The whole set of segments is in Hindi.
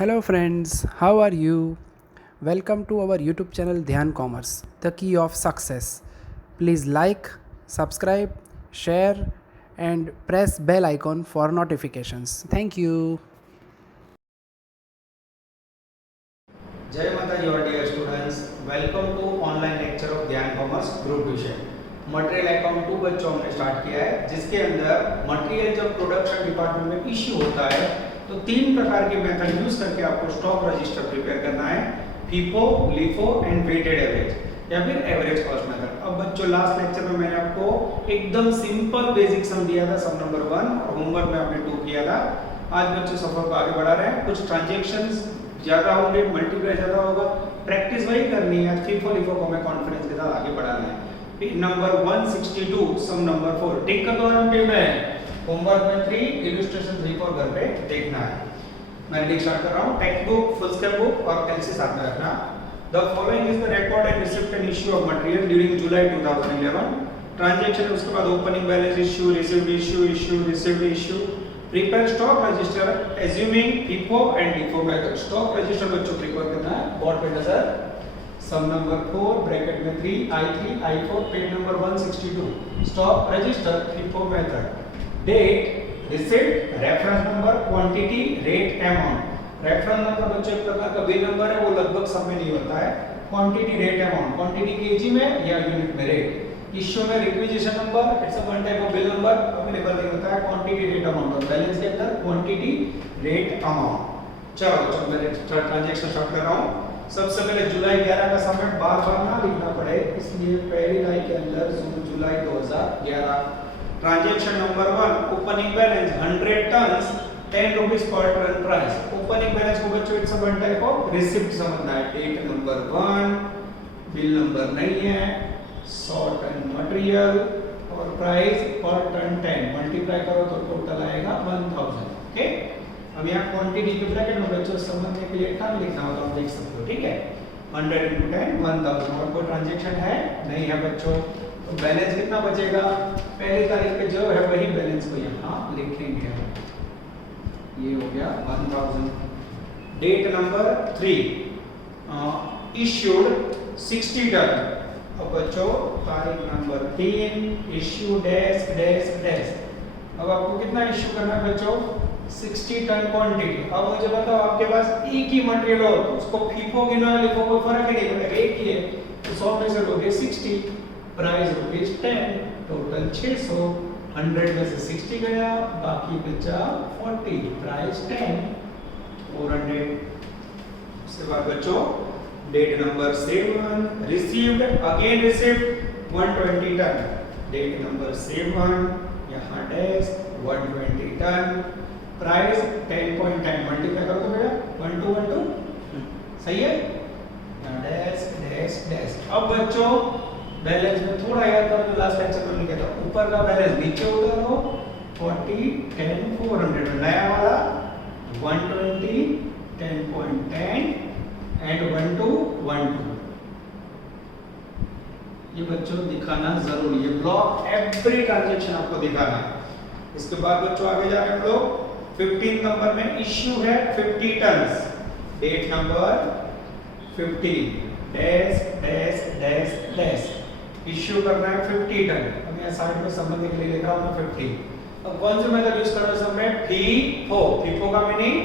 Hello friends, how are you? Welcome to our YouTube channel Dhyan Commerce, the key of success. Please like, subscribe, share and press bell icon for notifications. Thank you. जय माता दी और dear students, welcome to online lecture of Dhyan commerce group tuition. Material account 2 बच्चों हमने स्टार्ट किया है, जिसके अंदर मटेरियल जब प्रोडक्शन डिपार्टमेंट में इश्यू होता है तो तीन प्रकार के मेथड यूज करके आपको स्टॉक रजिस्टर प्रिपेयर करना है, FIFO, LIFO and weighted average या फिर एवरेज कॉस्ट मेथड। अब बच्चों लास्ट लेक्चर में मैंने आपको एकदम सिंपल बेसिक सम दिया था, सम नंबर 1, और होमवर्क में आपने 2 किया था। आज बच्चों सफर को आगे बढ़ा रहे हैं, कुछ ट्रांजैक्शंस ज्यादा होंगे, मल्टीप्लाई ज्यादा होगा, प्रैक्टिस वही करनी है। फीफो लिफो को हमें कॉन्फिडेंस के साथ आगे बढ़ाना है। पेज नंबर 162 सम नंबर 4 टिक कर दो पेज में। होमवर्क में 3 इलस्ट्रेशन 3 को घर पे देखना है। मैं रीडिंग स्टार्ट कर रहा हूं। Text book, foolscap book और एलसी साथ में रखना। The following is the record and receipt and issue of material during July 2011। Transaction, उसके बाद opening balance, issue, received issue, issue, received issue. Prepare stock register assuming FIFO and LIFO method. Stock register बच्चों प्रिपेयर करना है बोर्ड पे नजर। सम नंबर 4 ब्रैकेट में 3 I3 I4 page number 162। Stock register FIFO method. Date, receipt, reference number, quantity, rate, amount. Reference number बच्चों एक प्रकार का बिल नंबर है, वो लगभग सब में नहीं होता है। Quantity, rate, amount. Quantity KG में या यूनिट में रेट। इश्यू में requisition number, it's a one type of bill number, available नहीं होता है। क्वांटिटी, रेट, अमाउंट और बैलेंस के अंदर क्वांटिटी, रेट, अमाउंट। चलो मैं ट्रांजैक्शन स्टार्ट कर रहा हूं। सबसे पहले जुलाई 11 का समय बार-बार ना लिखना पड़े, इसलिए पहली लाइन के अंदर June July 2011। Transaction number 1 opening balance 100 tons 10 rupees पर टन प्राइस। ओपनिंग बैलेंस को बच्चों it's a one type of receipt समझना है। डेट नंबर 1, बिल नंबर नहीं है, 100 टन मटेरियल और प्राइस पर टन 10 मल्टीप्लाई करो तो टोटल आएगा 1000। ओके, अब यहाँ क्वांटिटी के ब्रैकेट में बच्चों समझने के लिए टन लिखना होगा, आप देख सकते हो। ठीक है, 100 × 10 1000। और कोई ट्रांजैक्शन है नहीं है बच्चों, तो बैलेंस कितना बचेगा? पहली तारीख पे जो है वही बैलेंस को यहाँ लिखेंगे। ये हो गया 1000। Date number 3 issued 60 ton. अब बच्चों तारीख number 3 issue dash dash dash. अब आपको कितना इश्यू करना है बच्चों? 60 टन क्वांटिटी। अब मुझे बताओ, आपके पास एक ही मटेरियल हो तो उसको फीफो गिना लिखो कोई फर्क ही नहीं पड़ेगा, एक ही है तो 100 में से लोगे 60, प्राइस ₹10, टोटल 600। 100 में से 60 गया, बाकी बचा 40, प्राइस 10, 400। उसके बाद बच्चों date number 7 received, again received 120 ton. Date number 7 यहाँ डैश 120 टन, प्राइस 10.10 मल्टीप्लाई करो तो बेटा 1212 सही है। Dash dash dash. अब बच्चों बैलेंस में थोड़ा याद करो, तो लास्ट लेक्चर में लिखा था ऊपर का बैलेंस नीचे उतारो। 40 10 400 नया वाला 120 10.10 एंड 1212। ये बच्चों दिखाना जरूरी है, ब्लॉक एवरी ट्रांजैक्शन आपको दिखाना है। इसके बाद बच्चों आगे जा रहे हैं हम लोग। 15 नंबर में इश्यू है 50 tons. Date number 15 dash dash dash dash. Issue करना है 50 टन। अब यहाँ साइड में समझने के लिए लिख रहा हूँ मैं 50। अब कौन सा मेथड यूज कर रहा हूँ इसमें? फीफो। फीफो का meaning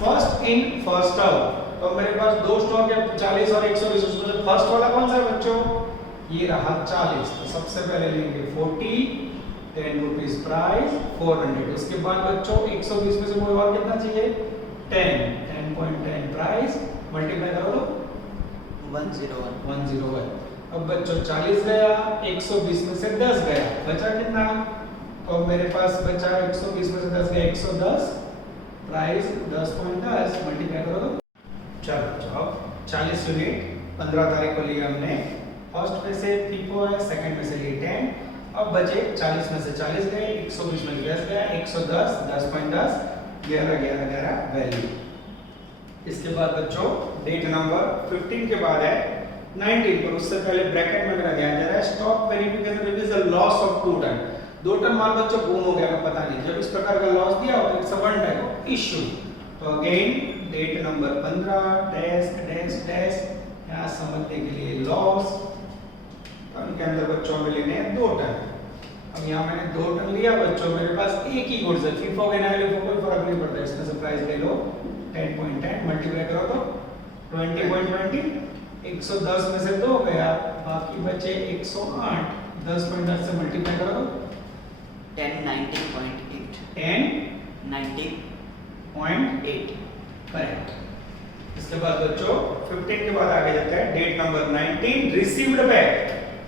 first in first out. तो मेरे पास दो स्टॉक है 40 और 120, उसमें से फर्स्ट वाला कौन सा है बच्चों? ये रहा 40। तो सबसे पहले लेंगे 40, 10 रुपीस प्राइस 400। उसके बाद बच्चों 120 में से कोई और कितना चाहिए? 10, 10.10 प्राइस मल्टीप्लाई करो तो 101। अब बच्चों 40 गया, 120 में से 10 गया, बचा कितना? तो मेरे पास बचा 120 में से 10 गया 110, प्राइस 10.10 मल्टीप्लाई करो तो चलो 40 यूनिट 15 तारीख को लिया हमने। फर्स्ट में से फीफो है, सेकंड में से लिए 10। अब बचे 40 में से 40 गए, 120 में से 10 गया, 110 10.10 11 11 11 वैल्यू। इसके बाद बच्चों डेट नंबर 15 के बाद है 19, पर उससे पहले ब्रैकेट में मेरा ध्यान जा रहा है stock verification is the loss of 2 ton. 2 ton माल बच्चों गुम हो गया, पता नहीं, जब इस प्रकार का लॉस दिया हो तो it's a one type of issue. तो again date number 15 dash dash dash, यहाँ समझने के लिए लॉस, तो उनके अंदर बच्चों में लेने हैं 2 टन। अब यहाँ मैंने 2 टन लिया बच्चों, मेरे पास एक ही गुड्स है, फीफो के ना लो कोई फर्क नहीं पड़ता, इसमें से प्राइस ले लो 10.10 मल्टीप्लाई करो तो 20.20, 110 में से 2 गया, बाकी बचे 108, 10.10 से मल्टीप्लाई करो तो 1090.8 10.8 करेक्ट। इसके बाद बच्चों 15 के बाद आगे जाता है date number 19 received back.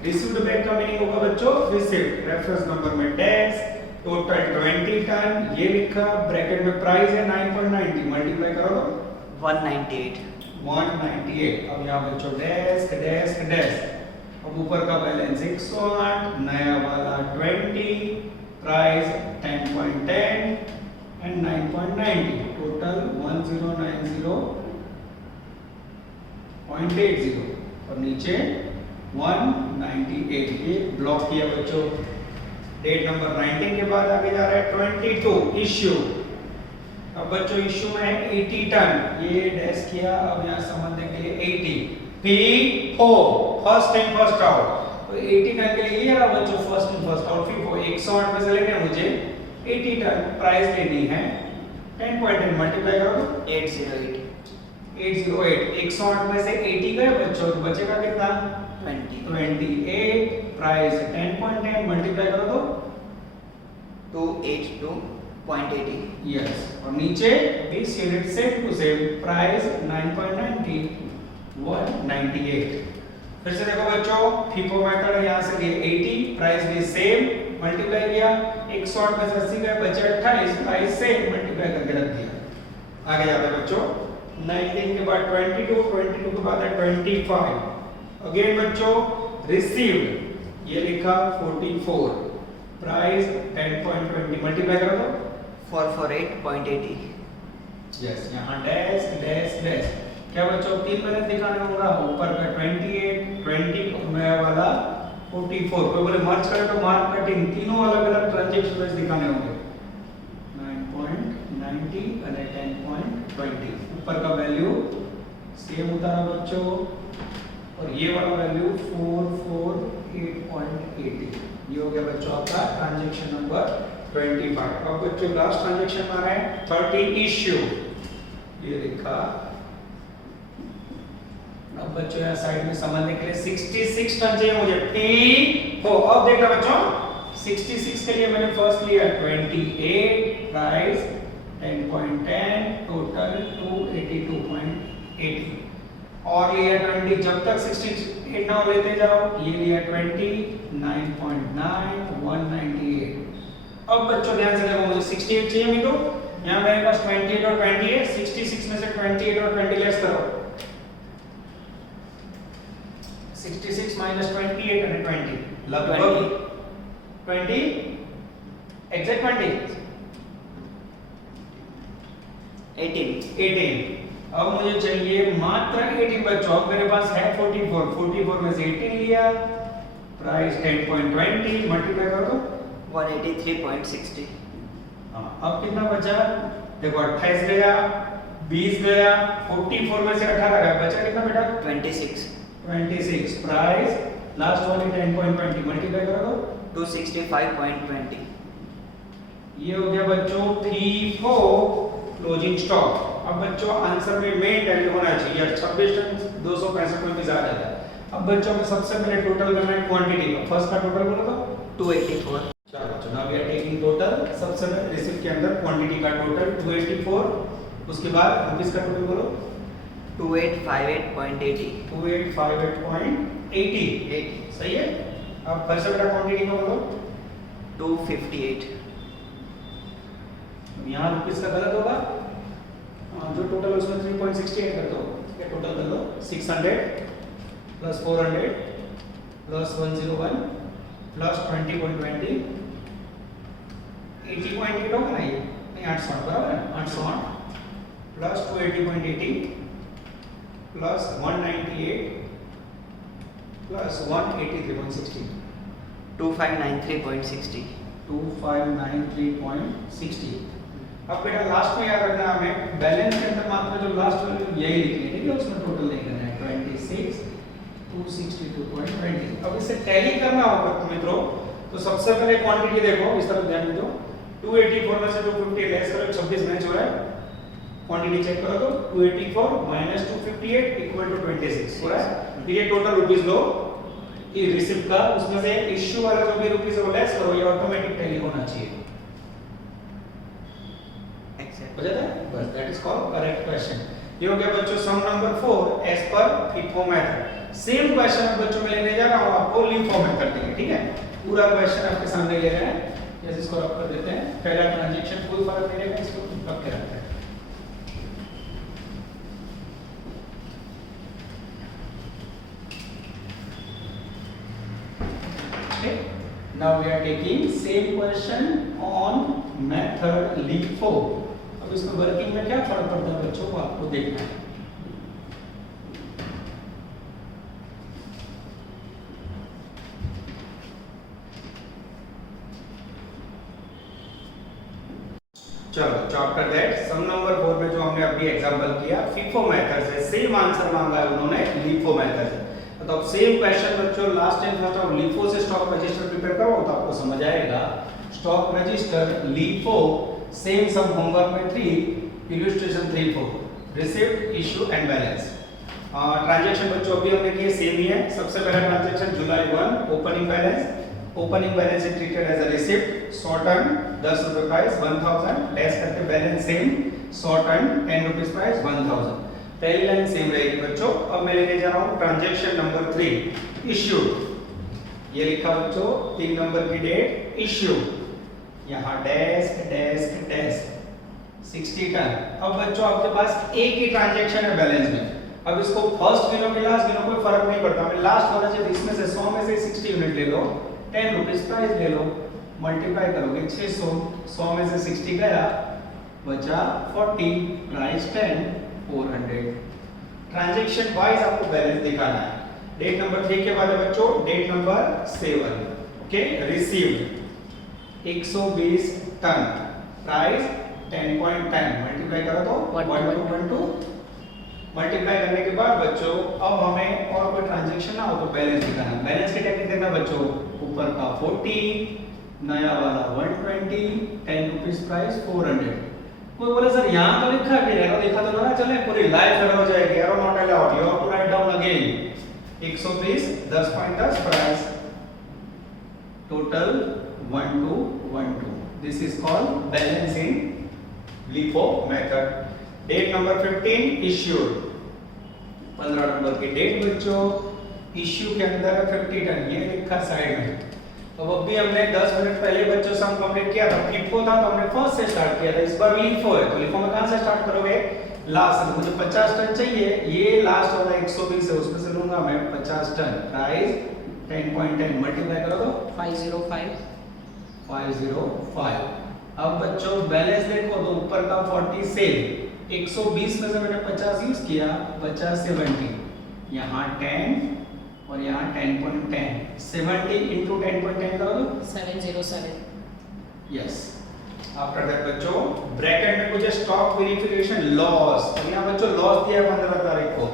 Received back का मीनिंग होगा बच्चों रिसीव्ड, रेफरेंस नंबर में डैश, टोटल 20 टन, ये लिखा, ब्रैकेट में प्राइस है 9.90, मल्टीप्लाई करो तो 198। अब यहाँ बच्चों डैश डैश डैश, अब ऊपर का बैलेंस 108, नया वाला 20, प्राइस 10.10 एंड 9.90, टोटल 1090.80 और नीचे 198। ये ब्लॉक किया बच्चों। डेट नंबर 19 के बाद आगे जा रहा है 22 इश्यू। अब बच्चों इश्यू में है 80 टन, ये डैश किया, अब यहाँ समझने के लिए 80 P4 first in first out, तो 80 टन के लिए ये रहा बच्चों first in first out. FIFO 108 में से लेने हैं मुझे 80 टन, प्राइस लेनी है 10.10 मल्टीप्लाई करो तो 808 108 में से 80 गए बच्चों, तो बचेगा कितना 28, प्राइस 10.10 मल्टीप्लाई करो तो 282.80 यस, और नीचे 20 unit same to same, price 9.90 198। फिर से देखो बच्चों FIFO मेथड है, यहाँ से लिए 80, प्राइस भी सेम, मल्टीप्लाई किया, 108 में से 80 गए, बचे 28, प्राइस सेम, मल्टीप्लाई करके रख दिया। आगे जाते हैं बच्चों 19 के बाद 22 के बाद है 25। अगेन बच्चों रिसीव्ड, ये लिखा 44, प्राइस 10.20 मल्टीप्लाई करो तो 448.80 यस, यहाँ डैश डैश डैश, क्या बच्चों 3 बैलेंस दिखाने होगा, ऊपर का 28 20 में वाला 44, कोई बोले मर्ज करें तो मार्क कटिंग, तीनों अलग अलग ट्रांजैक्शन दिखाने होंगे 9.90 और 10.20। ऊपर का वैल्यू सेम उतारा बच्चों, और ये वाला वैल्यू 448.80, ये हो गया बच्चों आपका ट्रांजैक्शन नंबर 25। अब बच्चों लास्ट ट्रांजैक्शन आ रहा है 30 इश्यू, ये लिखा। अब बच्चों यहाँ साइड में समझने के लिए 66 टन चाहिए मुझे, P हो। अब देखना बच्चों 66 के लिए मैंने फर्स्ट लिया 28, प्राइस 10.10, टोटल 282.80, और लिया 20, जब तक 68 ना हो लेते जाओ, ये लिया 20 9.9 198। अब बच्चों ध्यान से देखो, मुझे 68 चाहिए मेरे को, यहाँ मेरे पास 28 और 20 है, 66 में से 28 और 20 लेस करो, 66 minus 28 and 20 लगभग 20 एग्जैक्ट 20 18। अब मुझे चाहिए मात्र 18 बच्चों, अब मेरे पास है 44 में से 18 लिया, प्राइस 10.20 मल्टीप्लाई करो तो 183.60। अब कितना बचा, देखो 28 गया, 20 गया, 44 में से 18 गया, बचा कितना बेटा 26, प्राइस लास्ट वाली 10.20 मल्टीप्लाई करो तो 265.20। ये हो गया बच्चों FIFO क्लोजिंग स्टॉक। अब बच्चों आंसर में मेन टैली होना चाहिए, 26 टन 265 में भी ज्यादा है। अब बच्चों में सबसे पहले टोटल करना है क्वांटिटी का, फर्स्ट का टोटल बोलो तो 284। चलो बच्चों now we are taking total, सबसे पहले रिसीप्ट के अंदर क्वांटिटी का टोटल 284, उसके बाद रुपीस का टोटल बोलो 2858.80। 2858.80 सही है। अब फिर से बेटा क्वांटिटी का बोलो 258। यहाँ रुपीस का गलत होगा, जो टोटल है उसमें 3.68 कर दो, क्या टोटल कर दो 600 प्लस 400 प्लस 101 प्लस 20.20 80.8 होगा ना, ये नहीं 800 बराबर है, 800 प्लस 280.80 प्लस 198 प्लस 183.60 2593.60। 2593.60। अब बेटा लास्ट में याद रखना हमें बैलेंस के अंदर मात्र जो लास्ट वैल्यू यही लिखनी है, ठीक है, उसमें टोटल नहीं करना है 26 262.20। अब इसे टैली करना होगा तो मित्रों, तो सबसे पहले क्वांटिटी देखो, इस तरफ ध्यान दो, 284 में से 250 लेस करो, 26 मैच हो रहा है, क्वांटिटी चेक करो तो 284 माइनस 258 इक्वल टू 26 हो रहा है। फिर ये टोटल रुपीस लो ये रिसिप्ट का, उसमें से इश्यू वाला जो भी रुपीस है वो लेस करो, ये ऑटोमेटिक टैली होना चाहिए, हो जाता है बस, that is called correct question. ये हो गया बच्चों सम नंबर 4 एज पर FIFO मेथड। सेम क्वेश्चन बच्चों में लेने जा रहा हूं, आपको LIFO में कर देंगे, ठीक है, पूरा क्वेश्चन आपके सामने ले रहे हैं, जैसे इसको रब कर देते हैं, पहला ट्रांजैक्शन कोई फर्क नहीं रहेगा, इसको रब के रखते हैं। Now we are taking same question on method LIFO। अब इसमें वर्किंग में क्या फर्क पड़ता है बच्चों को आपको देखना है। चलो चैप्टर दैट सम नंबर 4 में जो हमने अभी एग्जांपल किया FIFO मेथड से सेम आंसर मांगा है उन्होंने LIFO मेथड से। तो अब सेम क्वेश्चन बच्चों last and first of LIFO से स्टॉक रजिस्टर प्रिपेयर करो तो आपको समझ आएगा। Stock register LIFO same sum homework में 3 illustration 3-4 received issue and balance. Transaction बच्चों अभी हमने किए सेम ही है। सबसे पहला transaction July 1 opening balance is treated as a receipt, short term 10 रुपए प्राइस 1000, लेस करके balance same, short term 10 rupees price 1000। पहली लाइन सेम रहेगी बच्चों। अब मैं लेने जा रहा हूं ट्रांजैक्शन नंबर 3 इश्यूड। ये लिखा बच्चों 3 नंबर की डेट इश्यू, यहां डैश डैश डैश 60 टन। अब बच्चों आपके पास एक ही ट्रांजैक्शन है बैलेंस में, अब इसको फर्स्ट गिनो के लास्ट गिनो कोई फर्क नहीं पड़ता, मैं लास्ट होना चाहिए, इसमें से 100 में से 60 यूनिट ले लो, 10 रुपीस प्राइस ले लो, मल्टीप्लाई करोगे 600, 100 में से 60 गया, बचा 40, प्राइस 10, 400। ट्रांजैक्शन वाइज आपको बैलेंस दिखाना है। डेट नंबर 3 के बाद है बच्चों date number 7, okay, received 120 ton, price 10.10, multiply करो तो 1212, मल्टीप्लाई करने के बाद बच्चों अब हमें और कोई ट्रांजैक्शन ना हो तो बैलेंस दिखाना है। बैलेंस की टेक्निक देखना बच्चों, ऊपर का 40, नया वाला 120, 10 रुपीस प्राइस 400। कोई बोले सर यहाँ तो लिखा है, फिर एरो दिखा तो ना चले, पूरी लाइफ एरो हो जाएगी, arrow not allowed, you have to write down again. 120 10.10 price total 1212, this is called balance in LIFO method. Date number 15 issued, 15 number की डेट बच्चों, इश्यू के अंदर है 50 टन, ये लिखा साइड में। तो अब भी हमने 10 मिनट पहले बच्चों सम कंप्लीट किया था, FIFO था तो हमने फर्स्ट से स्टार्ट किया था, इस बार LIFO है तो LIFO में कहां से स्टार्ट करोगे, लास्ट से। मुझे 50 टन चाहिए, ये लास्ट वाला 120 है, उसमें से लूंगा मैं 50 टन, प्राइस 10.10, मल्टीप्लाई करो तो 505। अब बच्चों बैलेंस देखो तो ऊपर का 40 से 120 में से मैंने 50 यूज किया, बचा 70, यहाँ 10 और यहाँ 10.10, 70 into 10.10 करो तो 707। यस। आफ्टर दैट बच्चों ब्रैकेट में मुझे स्टॉक वेरिफिकेशन लॉस, और यहाँ बच्चों लॉस दिया है 15 तारीख को।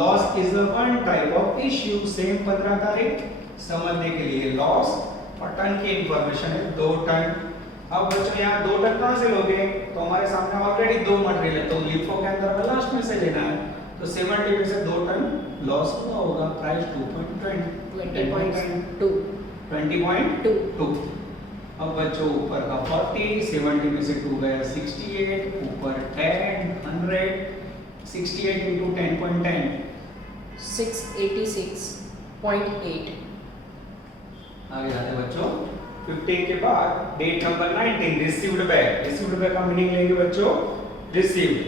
Loss is the one type of issue, same 15 तारीख समझने के लिए लॉस, और टन की इंफॉर्मेशन है 2 टन। अब बच्चों यहाँ 2 टन कहाँ से लोगे, तो हमारे सामने ऑलरेडी 2 मटेरियल है, तो LIFO के अंदर हमें लास्ट में से लेना है, तो 70 में से 2 टन लॉस हुआ होगा, प्राइस 20.2। अब बच्चों ऊपर का 40, 70 में से 2 गया 68, ऊपर 10, 100, 68 into 10.10 686.8। आगे जाते बच्चों 15 के बाद date number 19 received back. Received back का मीनिंग लेंगे बच्चों, रिसीव्ड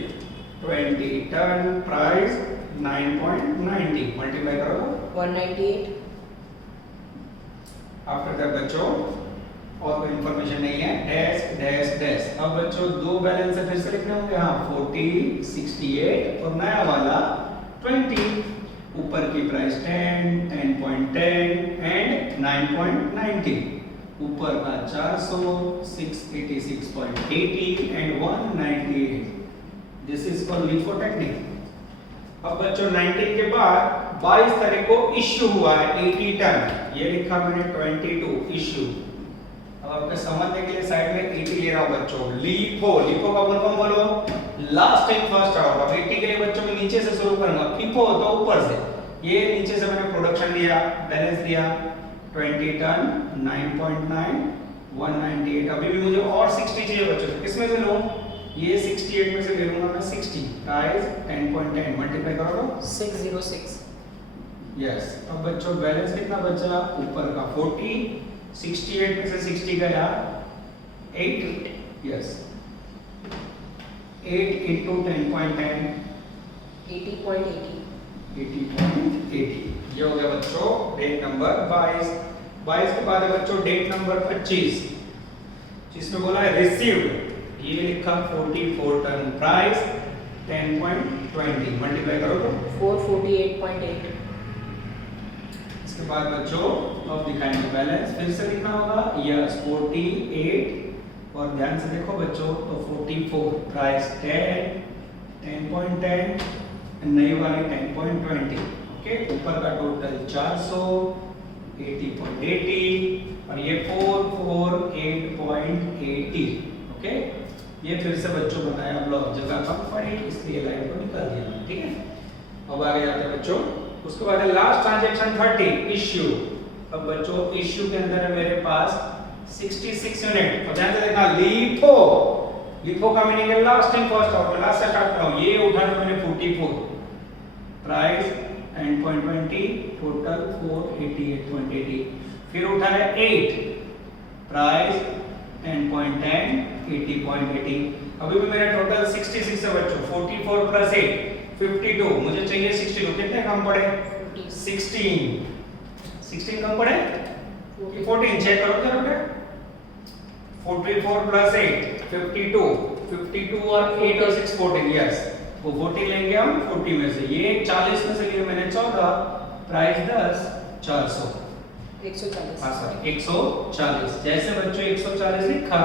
20 टन, प्राइस 9.90, मल्टीप्लाई करो 198। आफ्टर दैट बच्चों और कोई इंफॉर्मेशन नहीं है, डैश डैश डैश। अब बच्चों 2 बैलेंस है, फिर से लिखने होंगे, हाँ 40, 68 और नया वाला 20, ऊपर की प्राइस 10, 10.10 एंड 9.90। ऊपर का 400, 686.80 and 198। This is called LIFO technique. अब बच्चों 19 के बाद 22 तारीख को इश्यू हुआ है 80 टन, ये लिखा मैंने 22 इश्यू। अब आपके समझने के लिए साइड में 80 ले रहा हूं बच्चों। LIFO का फुल फॉर्म बोलो, लास्ट इन फर्स्ट आउट। अब 80 के लिए बच्चों में नीचे से शुरू करूंगा, FIFO तो ऊपर से, ये नीचे से मैंने प्रोडक्शन लिया, बैलेंस दिया 20 टन 9.9 198। अभी भी मुझे और 60 चाहिए बच्चों, किसमें से लूं? ये 68 में से ले लूंगा मैं 60। प्राइस 10.10 मल्टीप्लाई करो तो 606। यस। अब बच्चों बैलेंस कितना बचा? ऊपर का 40, 68 में से 60 गया 8। Yes, 8 into 10.10 80.80। 80.80। ये हो गया बच्चों डेट नंबर 22। 22 के बाद है बच्चों डेट नंबर 25, जिसमें बोला है रिसीव्ड, ये लिखा 44 टन, प्राइस 10.20 मल्टीप्लाई करो तो 448.8। इसके बाद बच्चों अब दिखाएंगे बैलेंस, फिर से लिखना होगा यस 48, और ध्यान से देखो बच्चों तो 44, प्राइस 10.10, नई वाली 10.20। ओके, ऊपर का टोटल 400, 80.80 और ये 448.80। ओके, ये फिर से बच्चों बनाया ब्लॉक, जगह कम पड़ी इसलिए लाइन को निकाल दिया मैंने, ठीक है। अब आगे जाते हैं बच्चों, उसके बाद है लास्ट ट्रांजैक्शन 30 इश्यू। अब बच्चों इश्यू के अंदर है मेरे पास 66 यूनिट। अब ध्यान से देखना, LIFO का मीनिंग है last in first out, last से स्टार्ट कर रहा हूं। ये उठाया मैंने 44, प्राइस 10.20, टोटल 488.80। फिर उठा है 8, प्राइस 10.10, 80.80। अभी भी मेरा टोटल 66 है बच्चों। 44 प्लस 8 52, मुझे चाहिए 62। कितने कम पड़े? 16 कम पड़े कि 14? चेक करो जरा बेटा। 44 प्लस 8 52, 52 और 8 और 6 14। यस, वो 40 लेंगे हम 40 में से, ये 40 में से लिए मैंने 14, प्राइस 10 400 140। हाँ सॉरी 140। जैसे बच्चों 140 लिखा,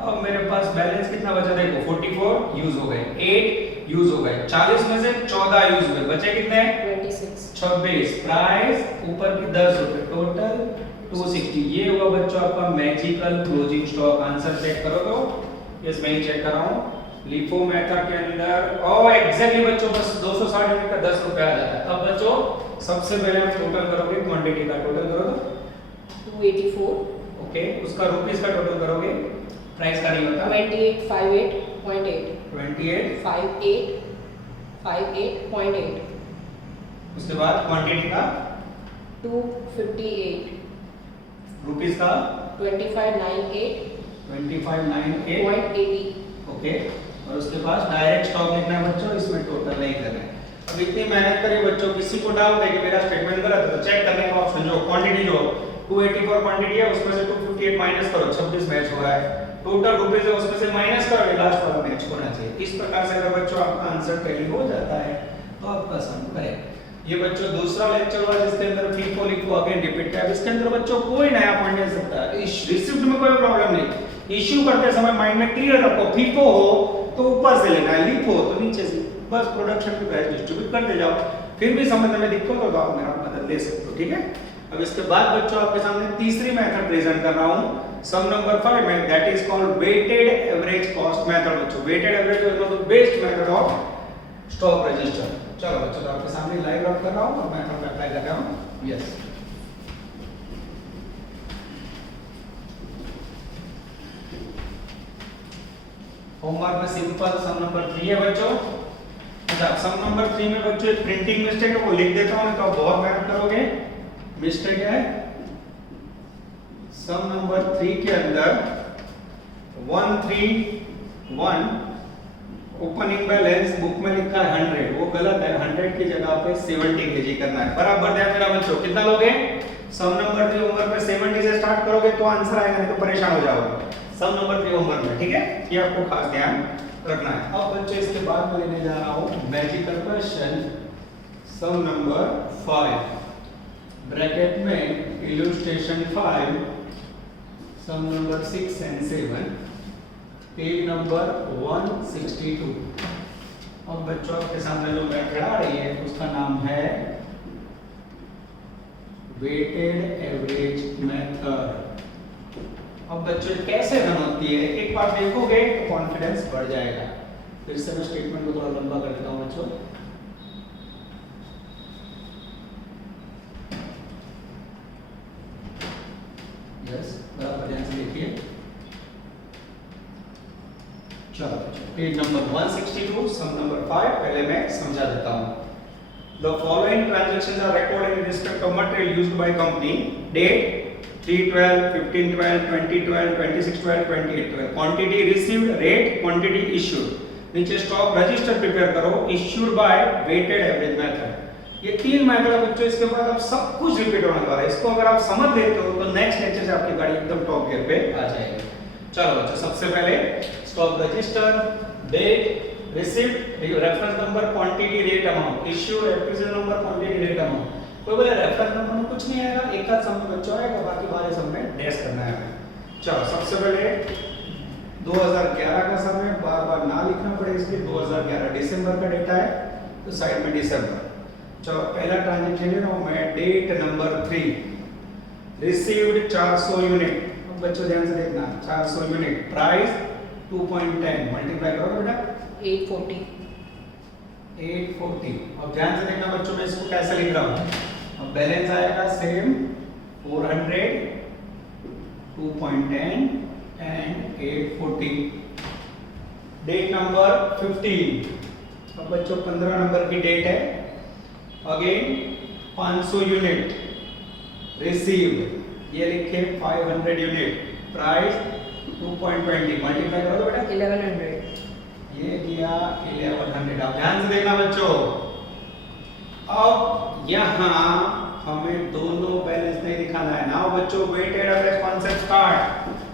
अब मेरे पास बैलेंस कितना बचा देखो, 44 यूज हो गए, 8 यूज हो गए, 40 में से 14 यूज हुए, बचे कितने? 26। प्राइस ऊपर की 10 रुपए, टोटल 260। ये हुआ बच्चों आपका magical closing stock. Answer check करो तो, यस मैं ही चेक कर रहा हूं। LIFO मेथड के अंदर एग्जैक्टली बच्चों बस 260 यूनिट का 10 रुपए आ जाता है। अब बच्चों सबसे पहले आप टोटल करोगे, क्वांटिटी का टोटल करो तो 284। ओके, उसका रुपीस का टोटल करोगे, प्राइस का नहीं होता। 2858.8। 2858.8। उसके बाद क्वांटिटी का 258। रुपीस का 2598.80। ओके, और उसके पास डायरेक्ट स्टॉक लिखना है बच्चों, इसमें टोटल नहीं करना है। अब इतनी मेहनत करी बच्चों, किसी को डाउट है कि मेरा स्टेटमेंट गलत है तो चेक करने का ऑप्शन जो क्वांटिटी जो 284 क्वांटिटी है उसमें से 258 माइनस करो, 26 मैच हो रहा है। टोटल रुपीस है उसमें से माइनस करो, लास्ट वाला मैच होना चाहिए। इस प्रकार से अगर बच्चों आपका आंसर टैली हो जाता है तो आपका सम करेक्ट। ये बच्चों दूसरा लेक्चर हुआ जिसके अंदर FIFO LIFO अगेन रिपीट किया। इसके अंदर बच्चों कोई नया पॉइंट नहीं सकता, रिसिप्ट में कोई प्रॉब्लम नहीं। इश्यू करते समय माइंड में क्लियर रखो, FIFO हो तो ऊपर से लेना है, LIFO हो तो नीचे से, बस प्रोडक्शन की प्राइस डिस्ट्रीब्यूट करते जाओ। फिर भी समझने में दिक्कत हो तो आप मेरा मदद ले सकते हो, ठीक है। अब इसके बाद बच्चों आपके सामने तीसरी मेथड प्रेजेंट कर रहा हूं, सम नंबर 5 में, that is called weighted average cost method. बच्चों weighted average is the best method of stock register. चलो बच्चों, तो आपके सामने लाइव रख कर रहा हूं और मेथड में अप्लाई कर रहा हूं। यस, होमवर्क में सिंपल सम नंबर 3 है बच्चों। अच्छा, सम नंबर 3 में बच्चों एक प्रिंटिंग मिस्टेक है, वो लिख देता हूं, तो आप बहुत मेहनत करोगे। मिस्टेक है सम नंबर 3 के अंदर 131 ओपनिंग बैलेंस बुक में लिखा है 100, वो गलत है। 100 की जगह पे 70 केजी करना है। बराबर ध्यान देना बच्चों, कितना लोगे? सम नंबर 3 होमवर्क में 70 से स्टार्ट करोगे तो आंसर आएगा, नहीं तो परेशान हो जाओगे सम नंबर 3 होमवर्क में, ठीक है। ये आपको खास ध्यान रखना है। अब बच्चों इसके बाद मैं लेने जा रहा हूं magical question sum number 5, bracket में illustration 5 sum number 6 and 7, page number 162। अब बच्चों आपके सामने जो मेथड आ रही है उसका नाम है वेटेड एवरेज मेथड। अब बच्चों कैसे रन होती है एक बार देखोगे तो कॉन्फिडेंस बढ़ जाएगा। फिर से मैं स्टेटमेंट को थोड़ा लंबा कर देता हूँ बच्चों। यस, बराबर ध्यान से देखिए। चलो पेज नंबर 162 सम नंबर 5 पहले मैं समझा देता हूँ। The following transactions are recorded in respect of material used by company. Date 3/12, 15/12, 20/12, 26/12, 28/12. Quantity received, rate, quantity issued. नीचे स्टॉक रजिस्टर प्रिपेयर करो, issued by weighted average method. ये तीन मेथड है बच्चों, इसके बाद अब सब कुछ रिपीट होने वाला है। इसको अगर आप समझ लेते हो तो नेक्स्ट लेक्चर से आपकी गाड़ी एकदम टॉप गियर पे आ जाएगी। चलो बच्चों, सबसे पहले stock register, date, receipt, reference number, quantity, rate, amount, issue, acquisition number, quantity, rate, amount. कोई बोले रेफरेंस नंबर में कुछ नहीं आएगा, एक आध सम में बच्चों आएगा, बाकी बारे सब में डैश करना है हमें। चलो सबसे पहले 2011 का सम है, बार-बार ना लिखना पड़े इसलिए 2011 दिसंबर का डेटा है तो साइड में दिसंबर। चलो पहला ट्रांजैक्शन ले रहा हूं मैं, डेट नंबर 3, रिसीव्ड 400 यूनिट। अब बच्चों ध्यान से देखना, 400 यूनिट, प्राइस 2.10, मल्टीप्लाई करो बेटा 840. 840। अब ध्यान से देखना बच्चों, मैं इसको कैसे लिख रहा हूं। अब बैलेंस आएगा सेम 400, 2.10 एंड 840। Date number 15। अब बच्चों 15 नंबर की डेट है। अगेन 500 यूनिट रिसीव्ड, ये लिखे 500 यूनिट, प्राइस 2.20, मल्टीप्लाई करो बेटा 1100. ये दिया 1100। अब ध्यान से देखना बच्चों, अब यहाँ हमें दोनों बैलेंस नहीं दिखाना है ना बच्चों। वेटेड एवरेज कॉन्सेप्ट स्टार्ट,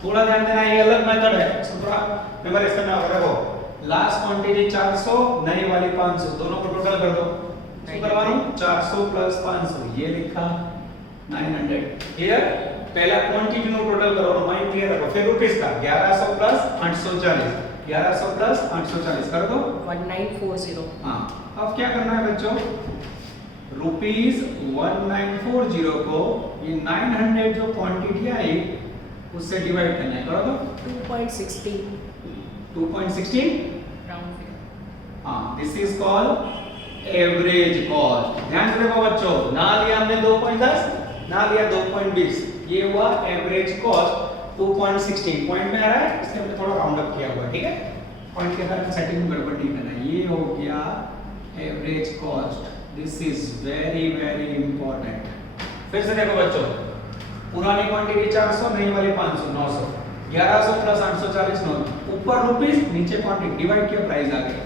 थोड़ा ध्यान देना, ये अलग मेथड है, इसको थोड़ा मेमोराइज करना होगा। देखो लास्ट क्वांटिटी 400, नई वाली 500, दोनों को टोटल कर दो। करवा रहा हूं 400 प्लस 500, ये लिखा 900। क्लियर? पहला क्वांटिटी नो टोटल करो, माइंड क्लियर रखो। फिर रुपीस का 1100 प्लस 840, 1100 प्लस 840 कर दो 1940. हाँ। अब क्या करना है बच्चों, रुपीस 1940 को ये 900 जो क्वांटिटी आई उससे डिवाइड करना है, करो तो 2.16. 2.16। Round figure. हाँ, this is called average cost. ध्यान से देखो बच्चों, ना लिया हमने 2.10, ना लिया 2.20, ये हुआ एवरेज कॉस्ट 2.16। पॉइंट में आ रहा है इसलिए हमने थोड़ा राउंड अप किया हुआ है, ठीक है। पॉइंट के कारण सेटिंग में गड़बड़ नहीं करना। ये हो गया average cost, this is very very important. फिर से देखो बच्चों, पुरानी क्वांटिटी 400, नई वाली 500, 900, 1100 प्लस 840 9, ऊपर रुपीस, नीचे क्वांटिटी, डिवाइड किया, प्राइस आ गया।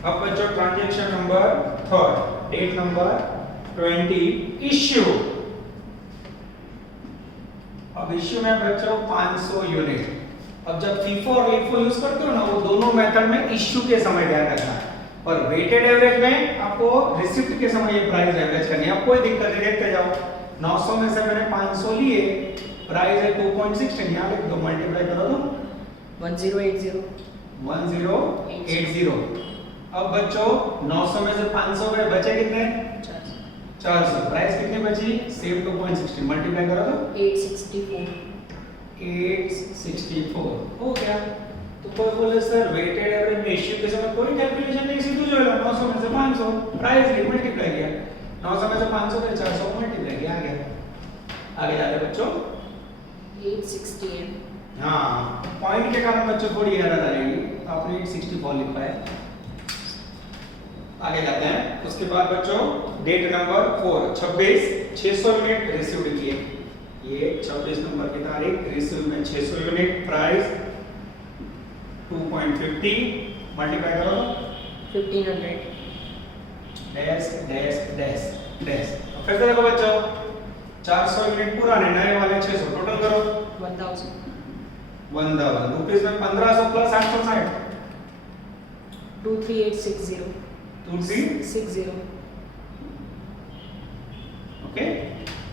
अब बच्चों transaction number 3, date number 20, issue. अब इश्यू में बच्चों 500 यूनिट। अब जब FIFO और LIFO यूज करते हो ना, वो दोनों मेथड में इश्यू के समय ध्यान रखना है, और वेटेड एवरेज में आपको रिसिप्ट के समय ये प्राइस एवरेज करनी है। अब कोई दिक्कत नहीं, देखते जाओ। 900 में से मैंने 500 लिए, प्राइस है 2.16, यहाँ लिख दो, मल्टीप्लाई करो तो 1080. 1080। अब बच्चों 900 में से 500 गए, बचे कितने? 400। प्राइस कितनी बची? सेम 2.16, मल्टीप्लाई करो तो 864. 864 हो गया। तो कोई बोले सर वेटेड एवरेज में इश्यू के समय कोई कैलकुलेशन नहीं, सीधे जो है 900 में से 500, प्राइस मल्टीप्लाई किया, 900 में से 500 गए, 400 मल्टीप्लाई किया, आ गया। आगे जाते बच्चों 868. हाँ, पॉइंट के कारण बच्चों थोड़ी एरर आएगी, आपने 864 लिखा है। आगे जाते हैं। उसके बाद बच्चों डेट नंबर 4, 26, 600 यूनिट रिसीव्ड किए। ये 26 नंबर की तारीख, रिसीव में 600 यूनिट, प्राइस 2.50, मल्टीप्लाई करो 1500. Dash dash dash dash. फिर से देखो बच्चों, 400 यूनिट पुराने, नए वाले 600, टोटल करो 1000. 1000 रुपीस में 1500 प्लस 860, 23860. 2360। 60. ओके।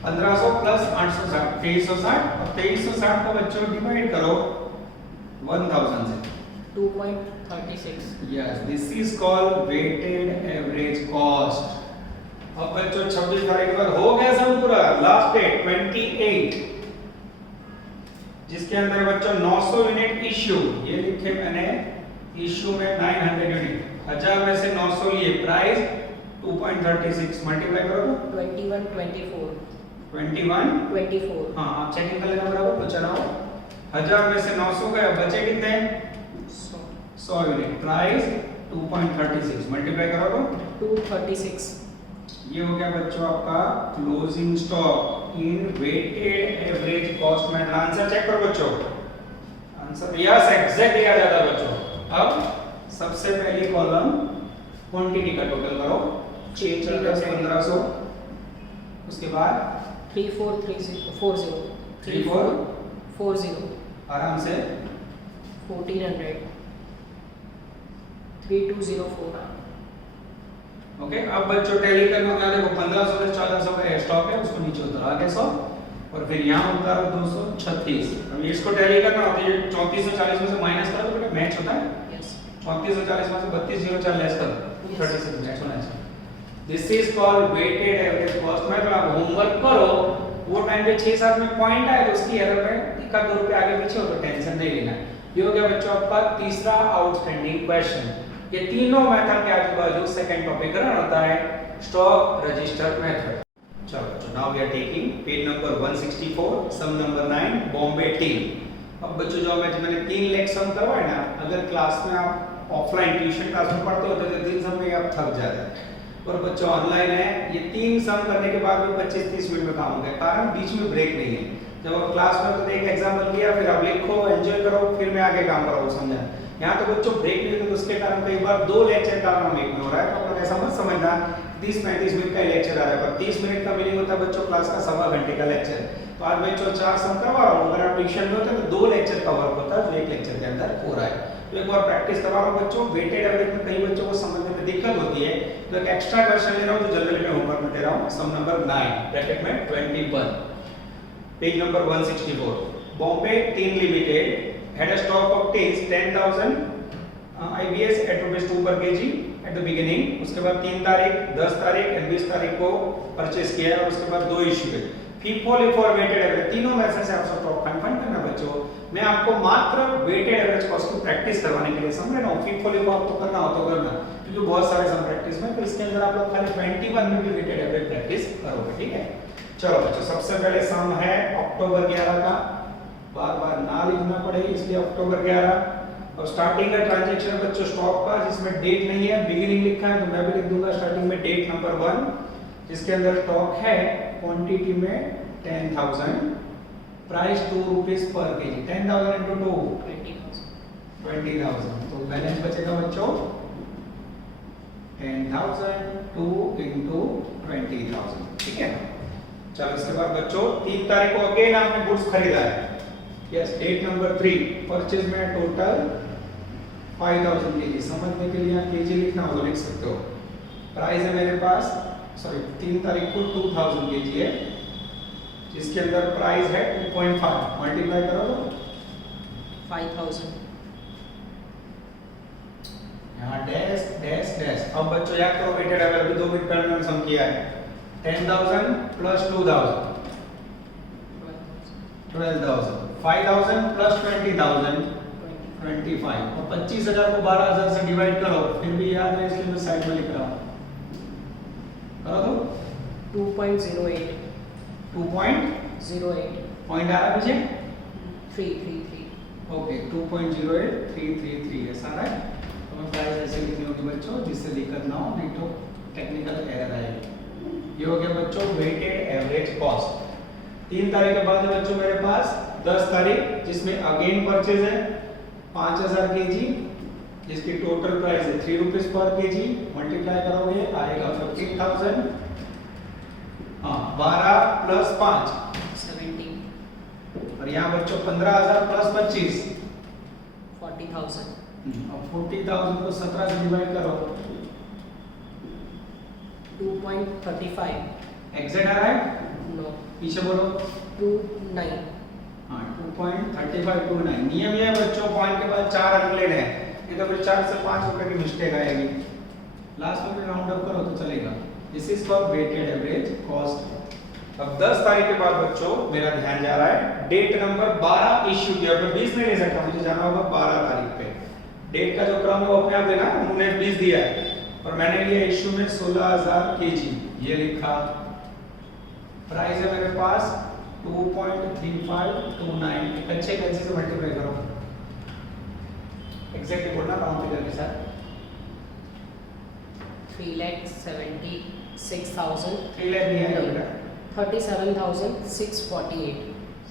1500 प्लस 860 2360 और 2360 को बच्चों डिवाइड करो 1000 से 2.36. Yes this is called weighted average cost. अब बच्चों 26 तारीख पर हो गया सब पूरा, लास्ट डेट 28 जिसके अंदर बच्चों 900 यूनिट इश्यू, ये लिखे मैंने इश्यू में 900 यूनिट, 1000 में से 900 लिए, प्राइस 2.36 मल्टीप्लाई करो तो 21.24. 21 हाँ आप चेकिंग कर लेना बराबर तो चलाओ, 1000 में से 900 गए, बचे कितने 100 यूनिट, प्राइस 2.36 मल्टीप्लाई करो तो 236. ये हो गया बच्चों आपका closing stock in weighted average cost में। आंसर चेक करो बच्चों, आंसर यस एग्जैक्टली आ जाता है बच्चों। अब सबसे पहली कॉलम क्वांटिटी का टोटल करो 6 4 10 1500, उसके बाद 3440. 3440 आराम से 1400. 3204. ओके। अब बच्चों टैली करना होगा, देखो 1500 से 1400 का स्टॉक है उसको नीचे उतारा के 100 और फिर यहाँ उतारो 236। अब इसको टैली करना होता है, 3440 में से माइनस करो तो बेटा मैच होता है, Yes. 3440 में से 3204 लेस करो Yes. 36 मैच होना चाहिए। This is called weighted average cost. में आप होमवर्क करो, वो टाइम पे 6-7 में पॉइंट आए तो उसकी एरर में 1-2 रुपए आगे पीछे हो तो टेंशन नहीं लेना। ये हो गया बच्चों आपका तीसरा आउटस्टैंडिंग क्वेश्चन। ये तीनों मेथड के आजू बाजू सेकंड टॉपिक करना होता है स्टॉक रजिस्टर मेथड। चलो बच्चों now we are taking page number 164 some number 9 Bombay team. अब बच्चों जो मैंने 3 लेख सम करवाए ना, अगर क्लास में आप ऑफलाइन ट्यूशन क्लास में पढ़ते हो तो 3 सम में आप थक जाते हैं, और बच्चों ऑनलाइन है ये 3 सम करने के बाद भी 25-30 मिनट में काम हो गया, कारण बीच में ब्रेक नहीं है। जब आप क्लास में तो एक एग्जाम्पल किया, फिर आप लिखो एंजॉय करो, फिर मैं आगे काम कराऊँ, समझा। यहाँ तो बच्चों ब्रेक नहीं होता तो उसके कारण कई बार 2 लेक्चर का काम एक में हो रहा है, तो आप लोग ऐसा मत समझना 30-35 मिनट का लेक्चर आ रहा है, पर 30 मिनट का मीनिंग होता है बच्चों क्लास का 1.25 घंटे का लेक्चर। तो आज बच्चों 4 सम करवा रहा हूँ, अगर आप ट्यूशन में होते तो 2 लेक्चर का वर्क होता है जो एक लेक्चर के अंदर हो रहा है। तो एक बार प्रैक्टिस करवा रहा हूँ बच्चों। वेटेड एवरेज में कई बच्चों को समझने में दिक्कत होती है, तो एक एक्स्ट्रा क्वेश्चन ले रहा हूँ जो जनरली मैं होमवर्क में दे रहा हूँ। सम नंबर 9 ब्रैकेट में 21 page number 164 Bombay tin limited had a stock of teens 10,000 IBS at ₹2 per kg at the beginning। उसके बाद 3 तारीख 10 तारीख और 20 तारीख को परचेस किया है, और उसके बाद 2 इश्यू है। FIFO फॉर वेटेड एवरेज, तीनों मेथड से आपको स्टॉक फाइंड करना बच्चों। मैं आपको मात्र वेटेड एवरेज कॉस्ट की प्रैक्टिस करवाने के लिए समझ रहा हूँ। FIFO आपको करना हो तो करना, क्योंकि बहुत सारे सम प्रैक्टिस में, तो इसके अंदर आप लोग खाली 21 में भी वेटेड एवरेज प्रैक्टिस करोगे, ठीक है। चलो बच्चों सबसे पहले सम है अक्टूबर 11 का, बार-बार ना लिखना पड़े इसलिए अक्टूबर 11। और स्टार्टिंग का ट्रांजैक्शन बच्चों स्टॉक का जिसमें डेट नहीं है, बिगिनिंग लिखा है तो मैं भी लिख दूंगा स्टार्टिंग में डेट नंबर 1, जिसके अंदर स्टॉक है क्वांटिटी में 10,000, प्राइस ₹2 पर केजी, 10,000 into 2 20,000, तो बैलेंस बचेगा बच्चों 10,000 2 into 20,000, ठीक है। चलो इसके बाद बच्चों 3 तारीख को अगेन आपने गुड्स खरीदा है, यस। डेट नंबर 3 परचेज में टोटल 5,000 केजी, समझने के लिए यहाँ केजी लिखना हो तो लिख सकते हो। प्राइस है मेरे पास, सॉरी 3 तारीख को 2,000 केजी है, जिसके अंदर प्राइस है 2.5, मल्टीप्लाई करो तो 5,000. यहाँ डैश डैश डैश। अब बच्चों याद करो वेटेड एवरेज अभी 2 मिनट पहले मैंने सम किया है, 10,000 प्लस 2,000 12,000, 5,000 प्लस 20,000 25, और 25,000 को 12,000 से डिवाइड करो, फिर भी याद है इसलिए मैं साइड में लिख रहा हूँ, करो तो 2.08. 2.08 पॉइंट आ रहा है मुझे 333. ओके 2.08333 ऐसा है। तो मैं प्राइस ऐसे लिखनी होगी बच्चों जिससे दिक्कत ना हो, नहीं तो टेक्निकल एरर आएगी। ये हो गया बच्चों वेटेड एवरेज कॉस्ट। 3 तारीख के बाद है बच्चों मेरे पास 10 तारीख, जिसमें अगेन परचेज है 5,000 केजी, जिसकी टोटल प्राइस है ₹3 पर केजी, मल्टीप्लाई करोगे आएगा 15,000, हाँ 12 प्लस 5 17. और यहाँ बच्चों 15,000 प्लस 25 40,000. अब 40,000 को 17 से डिवाइड करो, 2.35. एग्जैक्ट आ रहा है? No. पीछे बोलो। 29. हाँ 2.3529। नियम ये है बच्चों, पॉइंट के बाद 4 अंक लेने हैं, नहीं तो फिर 4 से 5 रुपए की मिस्टेक आएगी। लास्ट में भी राउंड अप करो तो चलेगा। This is called weighted average cost. अब 10 तारीख के बाद बच्चों मेरा ध्यान जा रहा है डेट नंबर 12 इश्यू किया। मैं 20 नहीं ले सकता, मुझे जाना होगा 12 तारीख पे। डेट का जो क्रम है वो अपने आप लेना, उन्होंने 20 दिया है और मैंने लिया इश्यू में 16,000 केजी, ये लिखा। प्राइस है मेरे पास 2.3529। एक अच्छे करेंसी से मल्टीप्लाई करो, एग्जैक्टली बोलना राउंड फिगर के साथ। 3,76,000. 3 लाख नहीं आएगा बेटा, 37,648.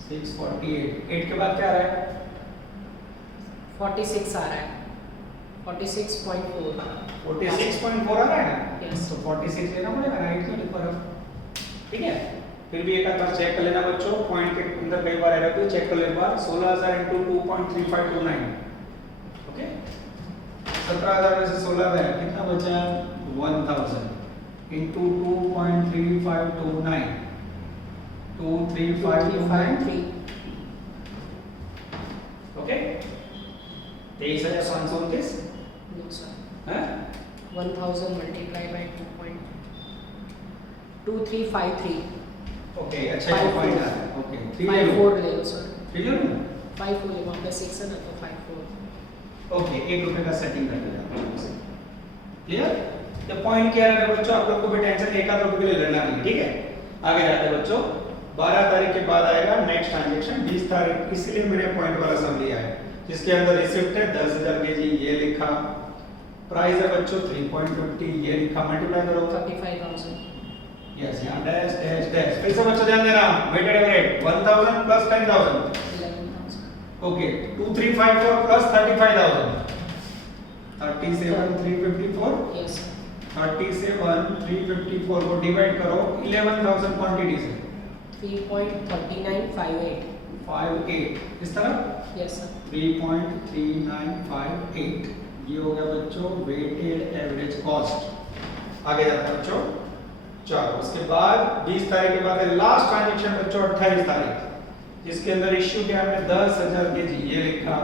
648। 8 के बाद क्या आ रहा है? 46 आ रहा है. 46.4. 46.4 आ रहा है ना? Yes. तो 46 लेना पड़ेगा ना, 8 क्यों लिख रहा? ठीक है, फिर भी एक बार चेक कर लेना बच्चों, पॉइंट के अंदर कई बार एरर हुई, चेक कर ले एक बार। 16,000 into 2.3529, ओके। 17,000 में से 16 गया, कितना बचा? 1,000 into 2.3529, 23529, 2353. ओके। 23,529 No sir. है। 1,000 multiplied by 2.2353. ओके, अच्छा ये पॉइंट आ रहा है। ओके, 3 ले लो। 54 ले लो सर. 3 ले लो ना। 54 ले लो, आपका 6 है ना, तो 54. ओके, 1 रुपए का सेटिंग कर दिया। क्लियर? ये पॉइंट क्या है बच्चों, आप लोग को भी टेंशन 1 रुपए के लिए लेना नहीं, ठीक है। आगे जाते हैं बच्चों। 12 तारीख के बाद आएगा नेक्स्ट ट्रांजैक्शन। 20 तारीख इसलिए मैंने पॉइंट वाला सम लिया है, जिसके अंदर रिसिप्ट है 10,000 केजी, ये लिखा। प्राइस है बच्चों 3.50, ये लिखा। मल्टीप्लाई करो। 35,000. यस, यहां डैश डैश डैश। फिर से बच्चों ध्यान देना, weighted average 1,000 plus 10,000, 11,000. Okay. 2354 plus 35,000, 37,354। Yes sir. 37,354 को डिवाइड करो 11,000 क्वांटिटी से, 3.3958. 58 इस तरह। Yes sir. 3.3958 ये हो गया बच्चों वेटेड एवरेज कॉस्ट। आगे जाते हैं बच्चों। चलो उसके बाद 20 तारीख के बाद लास्ट ट्रांजैक्शन बच्चों 28 तारीख, जिसके अंदर इश्यू किया हमने 10,000 केजी, ये लिखा।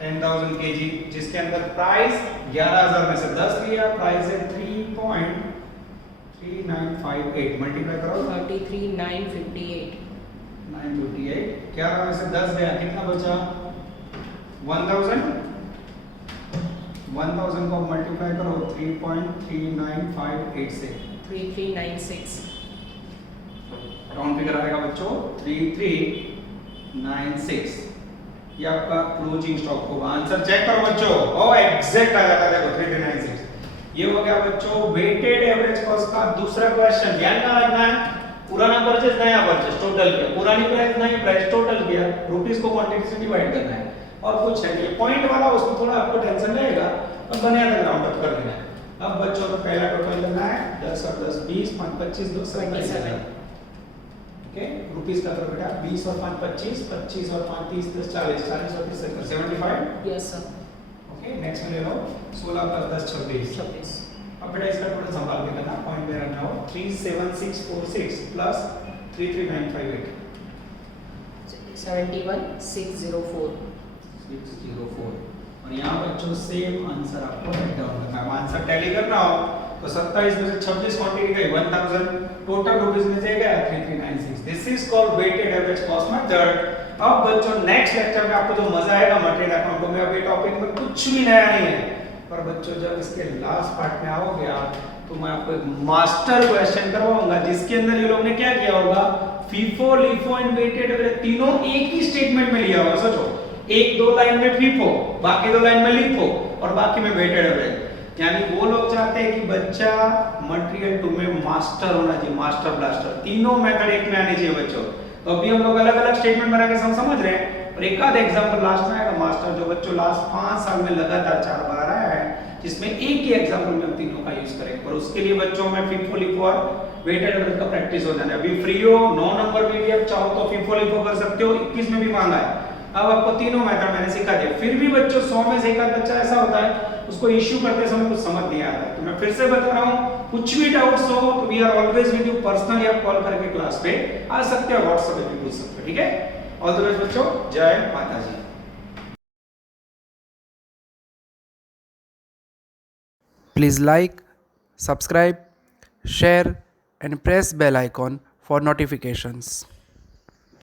10,000 केजी, जिसके अंदर प्राइस 11,000 में से 10 लिया। प्राइस है 3.3958। मल्टीप्लाई करो। 33,958. 958। 11 में से 10 गया, कितना बचा? 1,000। 1,000 को मल्टीप्लाई करो 3.3958 से, 3396. राउंड फिगर आएगा बच्चों 3396। ये आपका क्लोजिंग स्टॉक होगा। आंसर चेक करो बच्चों, ओ एग्जैक्ट आ जाता है, देखो 3396। ये हो गया बच्चों वेटेड एवरेज कॉस्ट का दूसरा क्वेश्चन। ध्यान में रखना है, पुराना परचेज नया परचेज टोटल किया, पुरानी प्राइस नई प्राइस टोटल किया, रुपीस को क्वांटिटी से डिवाइड करना है और कुछ है। ये पॉइंट वाला उसमें थोड़ा आपको टेंशन रहेगा, पर बने तक राउंड अप कर लेना है। अब बच्चों को पहला टोटल करना है 10 और 10 20, 5 25 2 27। ओके, रुपीस का करो बेटा 20 और 5 25, 25 और 5 30 10 40, 40 और 30 75। Yes sir. ओके, नेक्स्ट में ले लो 16 प्लस 10 26। 26. अब बेटा इसका टोटल संभाल के करना, पॉइंट में रखना हो 37646 प्लस 33958 71,604. 604। और यहाँ बच्चों सेम आंसर आपको राइट डाउन करना है। आंसर टैली करना हो तो 27 में से 26 क्वांटिटी गई 1000, टोटल रुपीस में से गया 3396। This is called weighted average cost method. अब बच्चों नेक्स्ट लेक्चर में आपको जो मजा आएगा मटेरियल अकाउंट में, अभी टॉपिक में कुछ भी नया नहीं है, पर बच्चों जब इसके लास्ट पार्ट में आओगे आप तो मैं आपको एक मास्टर क्वेश्चन करवाऊंगा, जिसके अंदर ये लोग ने क्या किया होगा, FIFO LIFO and weighted average तीनों एक ही स्टेटमेंट में लिया होगा। सोचो, 1-2 लाइन में फीफो, बाकी 2 लाइन में लिफो और बाकी में वेटेड एवरेज। यानी वो लोग चाहते हैं कि बच्चा मटेरियल 2 में मास्टर होना चाहिए, मास्टर ब्लास्टर, तीनों मेथड एक में आनी चाहिए बच्चों। तो अभी हम लोग अलग-अलग स्टेटमेंट बना के समझ रहे हैं, और एक आध एग्जांपल लास्ट में आएगा मास्टर, जो बच्चों लास्ट 5 साल में लगातार 4 बार आया है, जिसमें एक ही एग्जांपल में हम तीनों का यूज करेंगे। और उसके लिए बच्चों में फीफो लिफो और वेटेड एवरेज का प्रैक्टिस हो जाना है। अभी फ्री हो 9 नंबर पीडीएफ चाहो तो फीफो लिफो कर सकते हो, 21 में भी मांगा है। अब आपको तीनों मेथड मैंने सिखा दिया। फिर भी बच्चों 100 में से एक आध बच्चा ऐसा होता है उसको इश्यू करते समय कुछ समझ नहीं आता। तो मैं फिर से बता रहा हूँ, कुछ भी डाउट्स हो तो we are always with you, personally आप कॉल करके क्लास पे आ सकते हो, व्हाट्सएप पे भी पूछ सकते हो, ठीक है। ऑल द बेस्ट बच्चों, जय माता जी। Please like, subscribe, share and press bell icon for notifications.